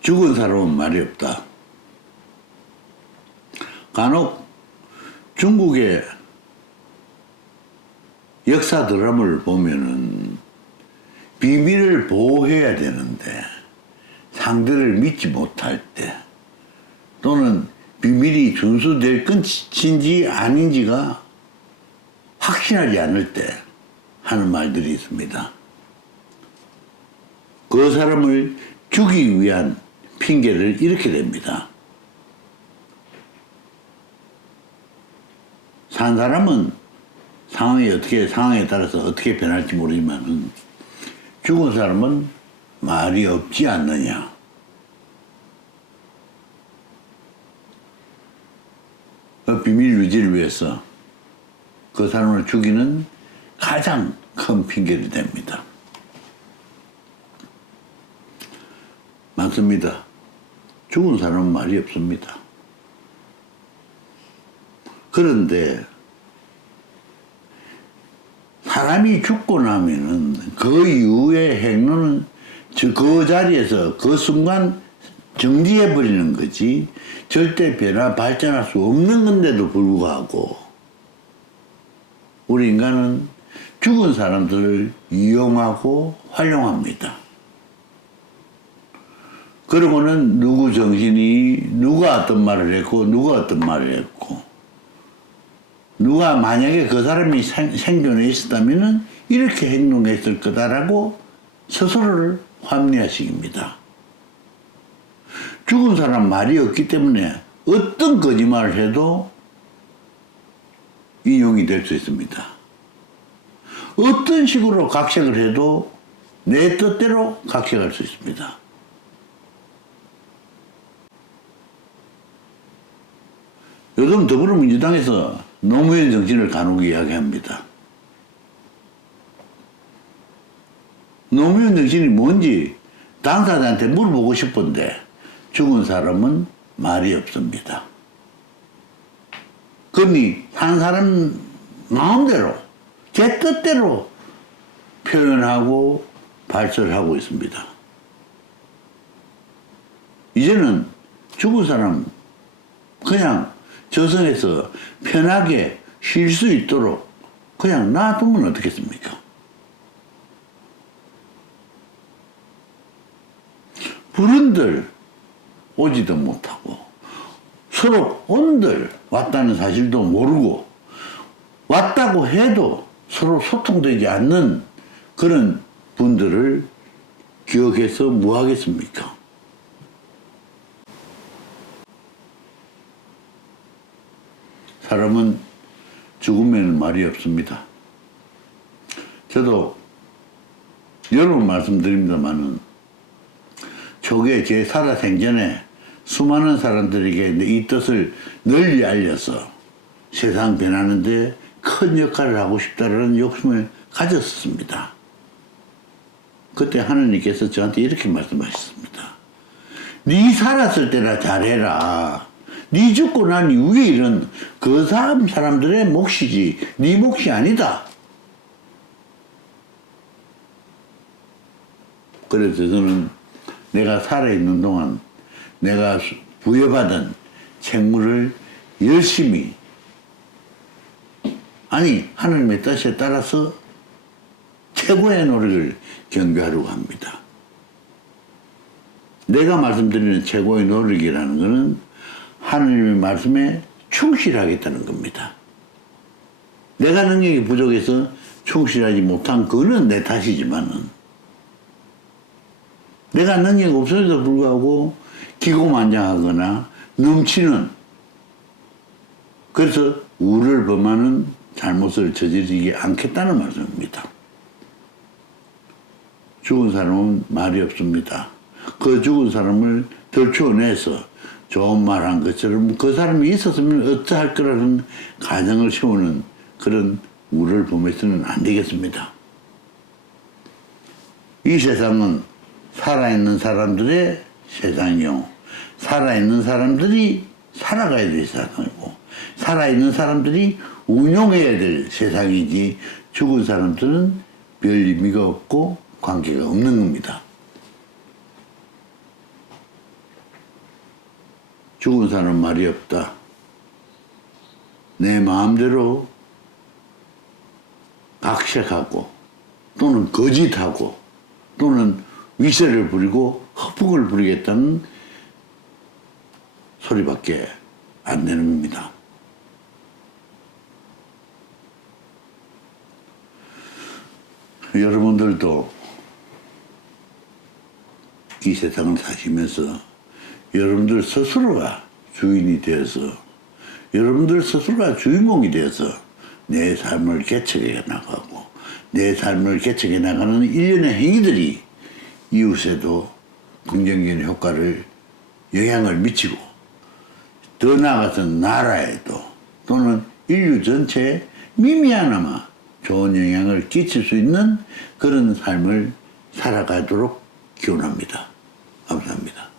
죽은 사람은 말이 없다. 간혹 중국의 역사 드라마를 보면은 비밀을 보호해야 되는데 상대를 믿지 못할 때 또는 비밀이 준수될 것인지 아닌지가 확신하지 않을 때 하는 말들이 있습니다. 그 사람을 죽이기 위한 핑계를 이렇게 댑니다. 산 사람은 상황이 어떻게 상황에 따라서 어떻게 변할지 모르지만은 죽은 사람은 말이 없지 않느냐. 그 비밀 유지를 위해서 그 사람을 죽이는 가장 큰 핑계를 댑니다. 맞습니다. 죽은 사람은 말이 없습니다. 그런데 사람이 죽고 나면은 그 이후의 행로는 저- 그 자리에서 그 순간 정지해 버리는 거지 절대 변화 발전할 수 없는 건데도 불구하고 우리 인간은 죽은 사람들을 이용하고 활용합니다. 그러고는 누구 정신이 누가 어떤 말을 했고 누가 어떤 말을 했고 누가 만약에 그 사람이 생, 생존해 있었다면 이렇게 행동했을 거다라고 스스로를 합리화시킵니다. 죽은 사람 말이 없기 때문에 어떤 거짓말을 해도 인용이 될 수 있습니다. 어떤 식으로 각색을 해도 내 뜻대로 각색할 수 있습니다. 요즘 더불어민주당에서 노무현 정신을 간혹 이야기합니다. 노무현 정신이 뭔지 당사자한테 물어보고 싶은데 죽은 사람은 말이 없습니다. 그니 한 사람 마음대로 제 뜻대로 표현하고 발설하고 있습니다. 이제는 죽은 사람 그냥 저승에서 편하게 쉴 수 있도록 그냥 놔두면 어떻겠습니까? 불은들 오지도 못하고 서로 온들 왔다는 사실도 모르고 왔다고 해도 서로 소통되지 않는 그런 분들을 기억해서 뭐 하겠습니까? 사람은 죽으면 말이 없습니다. 저도 여러 번 말씀드립니다만은 초기에 제 살아 생전에 수많은 사람들에게 이 뜻을 널리 알려서 세상 변하는데 큰 역할을 하고 싶다는 욕심을 가졌습니다. 그때 하나님께서 저한테 이렇게 말씀하셨습니다. 네 살았을 때나 잘해라. 네 죽고 난 이후의 일은 그 사람 사람들의 몫이지 네 몫이 아니다. 그래서 저는 내가 살아있는 동안 내가 부여받은 책무를 열심히 아니 하나님의 뜻에 따라서 최고의 노력을 경배하려고 합니다. 내가 말씀드리는 최고의 노력이라는 것은 하나님의 말씀에 충실하겠다는 겁니다. 내가 능력이 부족해서 충실하지 못한 그는 내 탓이지만은 내가 능력이 없어도 불구하고 기고만장하거나 넘치는 그래서 우를 범하는 잘못을 저지르지 않겠다는 말씀입니다. 죽은 사람은 말이 없습니다. 그 죽은 사람을 덜추어내서 좋은 말 한 것처럼 그 사람이 있었으면 어찌할 거라는 가정을 세우는 그런 우를 범해서는 안 되겠습니다. 이 세상은 살아있는 사람들의 세상이요. 살아있는 사람들이 살아가야 될 세상이고, 살아있는 사람들이 운용해야 될 세상이지, 죽은 사람들은 별 의미가 없고 관계가 없는 겁니다. 죽은 사람 말이 없다. 내 마음대로 각색하고 또는 거짓하고 또는 위세를 부리고 허풍을 부리겠다는 소리밖에 안 되는 겁니다. 여러분들도 이 세상을 사시면서 여러분들 스스로가 주인이 되어서 여러분들 스스로가 주인공이 되어서 내 삶을 개척해 나가고 내 삶을 개척해 나가는 일련의 행위들이 이웃에도 긍정적인 효과를 영향을 미치고 더 나아가서 나라에도 또는 인류 전체에 미미하나마 좋은 영향을 끼칠 수 있는 그런 삶을 살아가도록 기원합니다. 감사합니다.